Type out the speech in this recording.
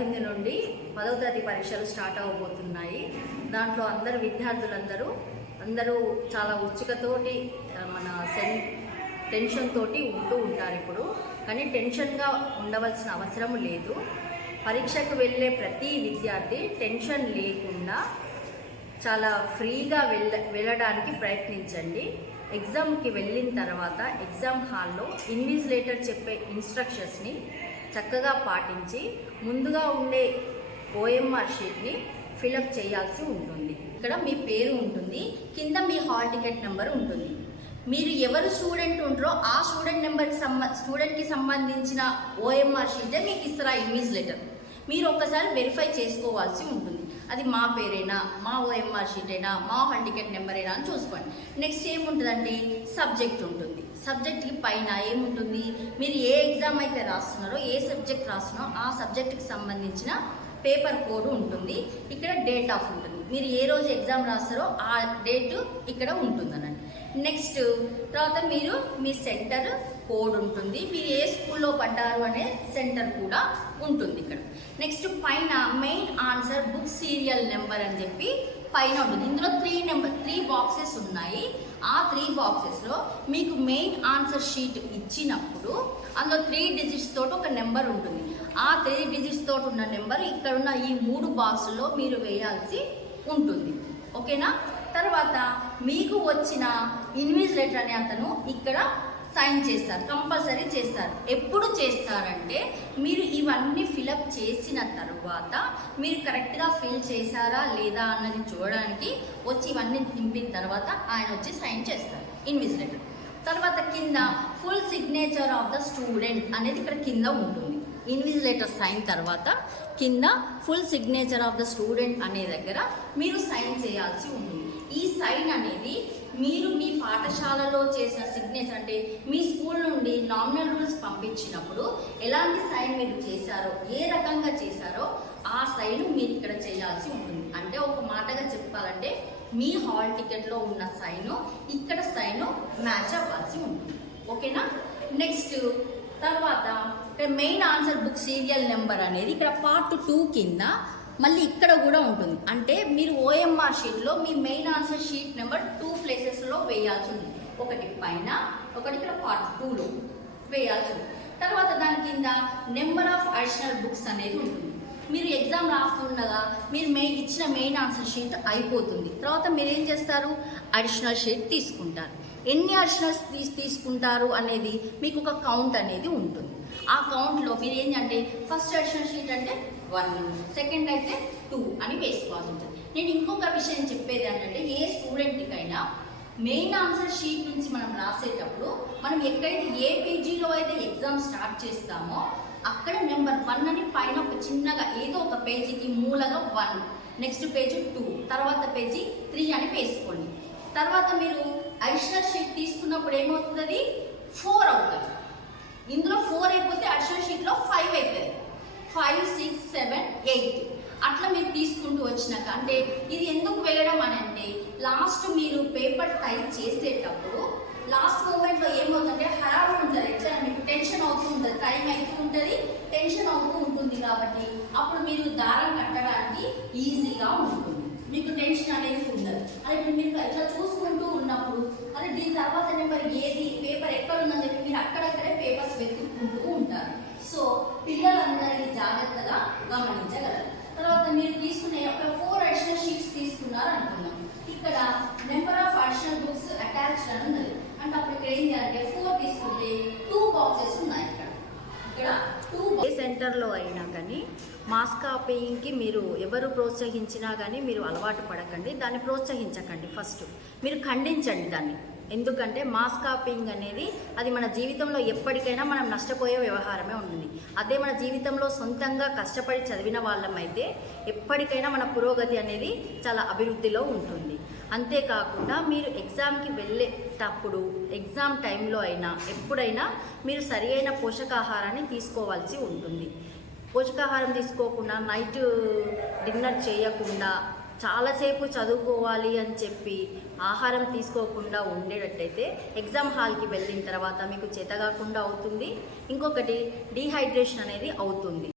18 నుండి 10వ తరగతి పరీక్షలు స్టార్ట్ అవ్వబోతున్నాయి. దాంట్లో అందరూ చాలా ఉత్సుకతోటి మన టెన్షన్ తోటి ఉంటారు ఇప్పుడు. కానీ టెన్షన్గా ఉండవలసిన అవసరం లేదు. పరీక్షకు వెళ్ళే ప్రతి విద్యార్థి టెన్షన్ లేకుండా చాలా ఫ్రీగా వెళ్ళడానికి ప్రయత్నించండి. ఎగ్జామ్కి వెళ్ళిన తర్వాత ఎగ్జామ్ హాల్లో ఇన్విజిలేటర్ చెప్పే ఇన్స్ట్రక్షన్స్ని చక్కగా పాటించి ముందుగా ఉండే ఓఎంఆర్ షీట్ని ఫిలప్ చేయాల్సి ఉంటుంది. ఇక్కడ మీ పేరు ఉంటుంది, కింద మీ హాల్ టికెట్ నెంబర్ ఉంటుంది. మీరు ఎవరు స్టూడెంట్ ఉంటారో ఆ స్టూడెంట్కి సంబంధించిన ఓఎంఆర్ షీటే మీకు ఇస్తారా ఇన్విజిలేటర్. మీరు ఒక్కసారి వెరిఫై చేసుకోవాల్సి ఉంటుంది. అది మా పేరేనా, మా ఓఎంఆర్ షీటేనా, మా హాల్ టికెట్ నెంబరేనా అని చూసుకోండి. నెక్స్ట్ ఏముంటుందంటే సబ్జెక్ట్ ఉంటుంది. సబ్జెక్ట్కి పైన ఏముంటుంది, మీరు ఏ ఎగ్జామ్ అయితే రాస్తున్నారో, ఏ సబ్జెక్ట్ రాస్తున్నారో ఆ సబ్జెక్ట్కి సంబంధించిన పేపర్ కోడ్ ఉంటుంది. ఇక్కడ డేట్ ఆఫ్ ఉంటుంది. మీరు ఏ రోజు ఎగ్జామ్ రాస్తారో ఆ డేట్ ఇక్కడ ఉంటుంది అన్నట్టు. నెక్స్ట్ తర్వాత మీరు మీ సెంటర్ కోడ్ ఉంటుంది. మీరు ఏ స్కూల్లో పడ్డారు అనే సెంటర్ కూడా ఉంటుంది ఇక్కడ. నెక్స్ట్ పైన main answer book serial number అని చెప్పి పైన ఉంటుంది. ఇందులో 3 బాక్సెస్ ఉన్నాయి. ఆ 3 బాక్సెస్లో మీకు మెయిన్ ఆన్సర్ షీట్ ఇచ్చినప్పుడు అందులో 3 డిజిట్స్ తోటి ఒక నెంబర్ ఉంటుంది. ఆ 3 డిజిట్స్ తోటి ఉన్న నెంబర్ ఇక్కడ ఉన్న ఈ 3 బాక్సుల్లో మీరు వేయాల్సి ఉంటుంది. ఓకేనా. తర్వాత మీకు వచ్చిన ఇన్విజిలేటర్ అనే అతను ఇక్కడ సైన్ చేస్తారు, కంపల్సరీ చేస్తారు. ఎప్పుడు చేస్తారంటే మీరు ఇవన్నీ ఫిలప్ చేసిన తర్వాత మీరు కరెక్ట్గా ఫిల్ చేశారా లేదా అన్నది చూడడానికి వచ్చి ఇవన్నీ నింపిన తర్వాత ఆయన వచ్చి సైన్ చేస్తారు ఇన్విజిలేటర్. తర్వాత కింద full signature of the student అనేది ఇక్కడ కింద ఉంటుంది. ఇన్విజిలేటర్ సైన్ తర్వాత కింద full signature of the student అనే దగ్గర మీరు సైన్ చేయాల్సి ఉంటుంది. ఈ సైన్ అనేది మీరు మీ పాఠశాలలో చేసిన సిగ్నేచర్, అంటే మీ స్కూల్ నుండి నామినల్ రూల్స్ పంపించినప్పుడు ఎలాంటి సైన్ మీరు చేశారో, ఏ రకంగా చేశారో ఆ సైన్ మీరు ఇక్కడ చేయాల్సి ఉంటుంది. అంటే ఒక మాటగా చెప్పాలంటే మీ హాల్ టికెట్లో ఉన్న సైను ఇక్కడ సైను మ్యాచ్ అవ్వాల్సి ఉంటుంది. ఓకేనా. నెక్స్ట్ తర్వాత main answer book serial number అనేది ఇక్కడ పార్ట్ 2 కింద మళ్ళీ ఇక్కడ కూడా ఉంటుంది. అంటే మీరు ఓఎంఆర్ షీట్లో మీ మెయిన్ ఆన్సర్ షీట్ నెంబర్ 2 ప్లేసెస్లో వేయాల్సి ఉంది. ఒకటి పైన, ఒకటి ఇక్కడ పార్ట్ 2లో వేయాల్సి ఉంది. తర్వాత దాని కింద నెంబర్ ఆఫ్ అడిషనల్ బుక్స్ అనేది ఉంటుంది. మీరు ఎగ్జామ్ రాస్తుండగా మీరు ఇచ్చిన మెయిన్ ఆన్సర్ షీట్ అయిపోతుంది. తర్వాత మీరు ఏం చేస్తారు, అడిషనల్ షీట్ తీసుకుంటారు. ఎన్ని అడిషనల్స్ తీసుకుంటారు అనేది మీకు ఒక కౌంట్ అనేది ఉంటుంది. ఆ కౌంట్లో మీరు ఏంటంటే ఫస్ట్ అడిషనల్ షీట్ అంటే 1, సెకండ్ అయితే 2 అని వేసుకోవాల్సి ఉంటుంది. నేను ఇంకొక విషయం చెప్పేది ఏంటంటే ఏ స్టూడెంట్కైనా మెయిన్ ఆన్సర్ షీట్ నుంచి మనం రాసేటప్పుడు మనం ఎక్కడైతే ఏ పేజీలో అయితే ఎగ్జామ్ స్టార్ట్ చేస్తామో అక్కడ నెంబర్ 1 అని పైన ఒక చిన్నగా ఏదో ఒక పేజీకి మూలగా 1, నెక్స్ట్ పేజీ 2, తర్వాత పేజీ 3 అని వేసుకోండి. తర్వాత మీరు అడిషనల్ షీట్ తీసుకున్నప్పుడు ఏమవుతుంది, 4 అవుతుంది. ఇందులో 4 అయిపోతే అడిషనల్ షీట్లో 5 అవుతుంది. 5, 6, 7, 8 అట్లా మీరు తీసుకుంటూ వచ్చినాక, అంటే ఇది ఎందుకు వేయడం అని అంటే లాస్ట్ మీరు పేపర్ టైప్ చేసేటప్పుడు లాస్ట్ మూమెంట్లో ఏమవుతుందంటే హడావుడి ఉంటుంది. ఎట్లా మీకు టెన్షన్ అవుతూ ఉంటుంది, టైం అవుతూ ఉంటుంది, టెన్షన్ అవుతూ ఉంటుంది. కాబట్టి అప్పుడు మీరు దారం కట్టడానికి ఈజీగా ఉంటుంది, మీకు టెన్షన్ అనేది ఉండదు. అది మీరు ఇట్లా చూసుకుంటూ ఉన్నప్పుడు అదే దీని తర్వాత నెంబర్ ఏది, పేపర్ ఎక్కడ ఉందని చెప్పి మీరు అక్కడక్కడే పేపర్స్ వెతుక్కుంటూ ఉంటారు. సో పిల్లలందరినీ జాగ్రత్తగా గమనించగలరు. తర్వాత మీరు తీసుకునే ఒక 4 అడిషనల్ షీట్స్ తీసుకున్నారు అనుకుందాం. ఇక్కడ number of additional books attached అని ఉన్నది. అంటే అప్పుడు ఇక్కడ ఏం చేయాలంటే 4 తీసుకుంటే 2 బాక్సెస్ ఉన్నాయి. ఇక్కడ 2 ఏ సెంటర్లో అయినా కానీ మాస్ కాపీయింగ్కి మీరు ఎవరు ప్రోత్సహించినా కానీ మీరు అలవాటు పడకండి, దాన్ని ప్రోత్సహించకండి. ఫస్ట్ మీరు ఖండించండి దాన్ని. ఎందుకంటే మాస్ కాపీయింగ్ అనేది అది మన జీవితంలో ఎప్పటికైనా మనం నష్టపోయే వ్యవహారమే ఉంటుంది. అదే మన జీవితంలో సొంతంగా కష్టపడి చదివిన వాళ్ళమైతే ఎప్పటికైనా మన పురోగతి అనేది చాలా అభివృద్ధిలో ఉంటుంది. అంతేకాకుండా మీరు ఎగ్జామ్కి వెళ్ళేటప్పుడు ఎగ్జామ్ టైంలో అయినా ఎప్పుడైనా మీరు సరి అయిన పోషకాహారాన్ని తీసుకోవాల్సి ఉంటుంది. పోషకాహారం తీసుకోకుండా నైట్ డిన్నర్ చేయకుండా చాలాసేపు చదువుకోవాలి అని చెప్పి ఆహారం తీసుకోకుండా ఉండేటట్టయితే ఎగ్జామ్ హాల్కి వెళ్ళిన తర్వాత మీకు చేతగాకుండా అవుతుంది. ఇంకొకటి డీహైడ్రేషన్ అనేది అవుతుంది.